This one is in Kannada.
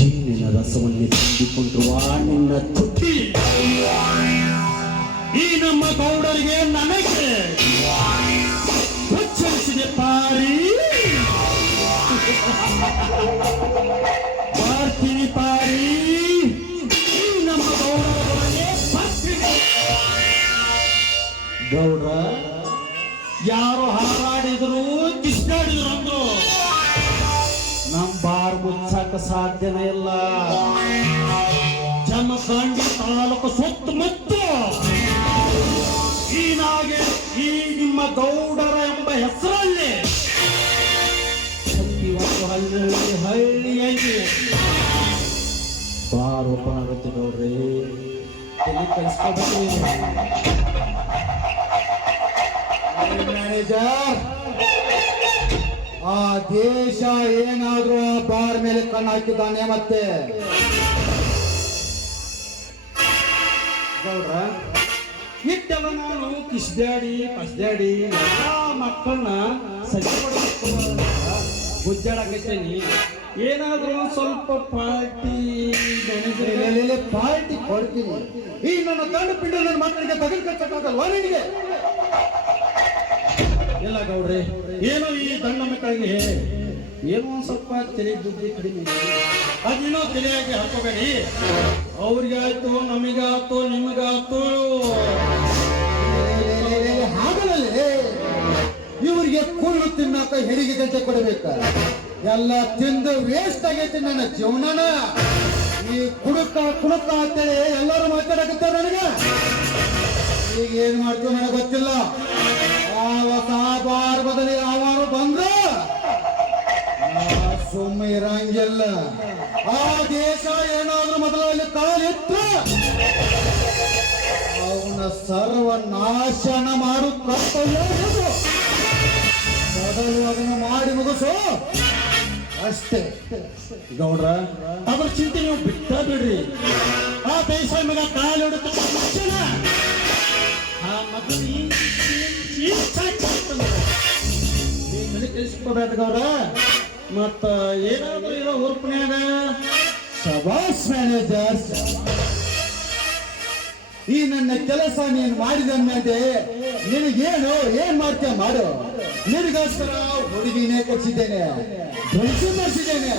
ಜೇನಿನ ರಸವನ್ನೇ ತುಂಬಿಕೊಂಡಿರುವ ನಿನ್ನ ತುಟಿ ಈ ನಮ್ಮ ಗೌಡರಿಗೆ ನನಗೆ ಉಚ್ಚರಿಸಿದೆ ಪಾರಿ. ಪಾರ್ತೀನಿ ಪಾರಿ, ಈ ನಮ್ಮ ಗೌಡರಿಗೆ ಬರ್ತೀನಿ. ಗೌಡ್ರ ಯಾರು ಹಾರಾಡಿದ್ರು ಕಿಸ್ತಾಡಿದ್ರು ಅಂದ್ರು ನಮ್ ಬಾರ್ ಮುಚ್ಚಾಕ ಸಾಧ್ಯನೇ ಇಲ್ಲ. ಜಮಖಂಡಿ ತಾಲೂಕು ಸುತ್ತಮುತ್ತ ಹೀನಾಗೆ ಈ ನಿಮ್ಮ ಗೌಡರ ಎಂಬ ಹೆಸರಲ್ಲಿ ಪ್ರತಿಯೊಂದು ಹಳ್ಳಿಯಾಗಿ ಬಾರ್ ಓಪನ್ ಆಗುತ್ತೆ ಗೌಡ್ರಿ. ತಲೆ ಕಲಿಸ್ಕೊಬೇಕು ಮ್ಯಾನೇಜರ್. ಆ ದೇಶ ಏನಾದ್ರೂ ಆ ಬಾರ್ ಮೇಲೆ ಕಣ್ಣು ಹಾಕಿದ್ದಾನೆ. ಮತ್ತೆ ಗೌಡ್ರ ಇಟ್ಟೆಲ್ಲ ನಾನು ಕಿಸ್ದಾಡಿ ಪಸ್ದಾಡಿ ಎಲ್ಲ ಮಕ್ಕಳನ್ನ ಸಜ್ಜೆ ಮಾಡಬೇಕು ಗುಜ್ಜಾಡಕೈತೇನಿ. ಏನಾದ್ರೂ ಸ್ವಲ್ಪ ಪಾರ್ಟಿ ಮ್ಯಾನೇಜರ್ ಪಾರ್ಟಿ ಕೊಡ್ತೀನಿ. ಈ ನನ್ನ ದಂಡ ಪಿಂಡ ನನ್ನ ಮಕ್ಕಳಿಗೆ ತಗಲ್ ಕಟ್ಟಕ್ಕಾಗಲ್ವಾ ನಿನಗೆ? ಇಲ್ಲ ಗೌಡ್ರಿ, ಏನೋ ಈ ದಂಡ ಮಕ್ಕಳಿಗೆ ಏನೋ ಒಂದ್ ಸ್ವಲ್ಪ ತಲೆ ಬುದ್ಧಿ ಕಡಿಮೆ ಇದೆ. ಅದೇನೋ ತಲೆಯಾಗಿ ಹಾಕೋಬೇಡಿ. ಅವ್ರಿಗಾಯ್ತು, ನಮಗಾಯ್ತು, ನಿಮಗಾಯ್ತು. ಹಾಗಲೇ ಇವ್ರಿಗೆ ಕುಳ್ಳು ತಿನ್ನಕ ಹೆರಿಗೆ ಗಂಟೆ ಕೊಡಬೇಕ. ಎಲ್ಲ ತಿಂದು ವೇಸ್ಟ್ ಆಗೈತಿ ನನ್ನ ಜೀವನನ. ಈ ಕುಡುಕ ಅಂತೇಳಿ ಎಲ್ಲರೂ ಮಾತಾಡಕತ್ತಾರ ನನಗೆ. ಈಗ ಏನ್ ಮಾಡ್ತೀವಿ ನನಗೆ ಗೊತ್ತಿಲ್ಲ. ಹೊಸ ಬಾರ್ ಬದಲಿ ಯಾರು ಬಂದ್ರ ಸುಮ್ಮ ಇರಂಗಿಲ್ಲ. ಆ ದೇಶ ಏನಾದ್ರೂ ಮೊದಲಲ್ಲಿ ಕಾಲಿತ್ತು ಅವನ ಸರ್ವನಾಶನ ಮಾಡು ಕರ್ತವ್ಯ. ಮೊದಲು ಅದನ್ನು ಮಾಡಿ ಮುಗಿಸು ಅಷ್ಟೇ. ಗೌಡ್ರ ಅದ್ರ ಚಿಂತೆ ನೀವು ಬಿಟ್ಟ ಬಿಡ್ರಿ. ಆ ದೇಶ ಮಗ ಕಾಲಿಡುತ್ತ ಆ ಮಗನ ತಿಳಿಸ್ಕೋಬೇಕು ಗೌಡ್ರ. ಮತ್ತ ಏನಾದ್ರೂ ಇರೋ ಹುರುಪನ್ಯಾಗ ಶಬಾಸ್ ಮ್ಯಾನೇಜರ್. ಈ ನನ್ನ ಕೆಲಸ ನೀನು ಮಾಡಿದ ಮೇಲೆ ನಿನಗೇನು ಏನ್ ಮಾಡ್ತೀಯ ಮಾಡು. ನಿನಗೋಸ್ಕರ ಹುಡುಗಿನೇ ಕೊಡ್ಸಿದ್ದೇನೆ, ಬೆಳೆಸಿ ಮಾಡಿಸಿದ್ದೇನೆ.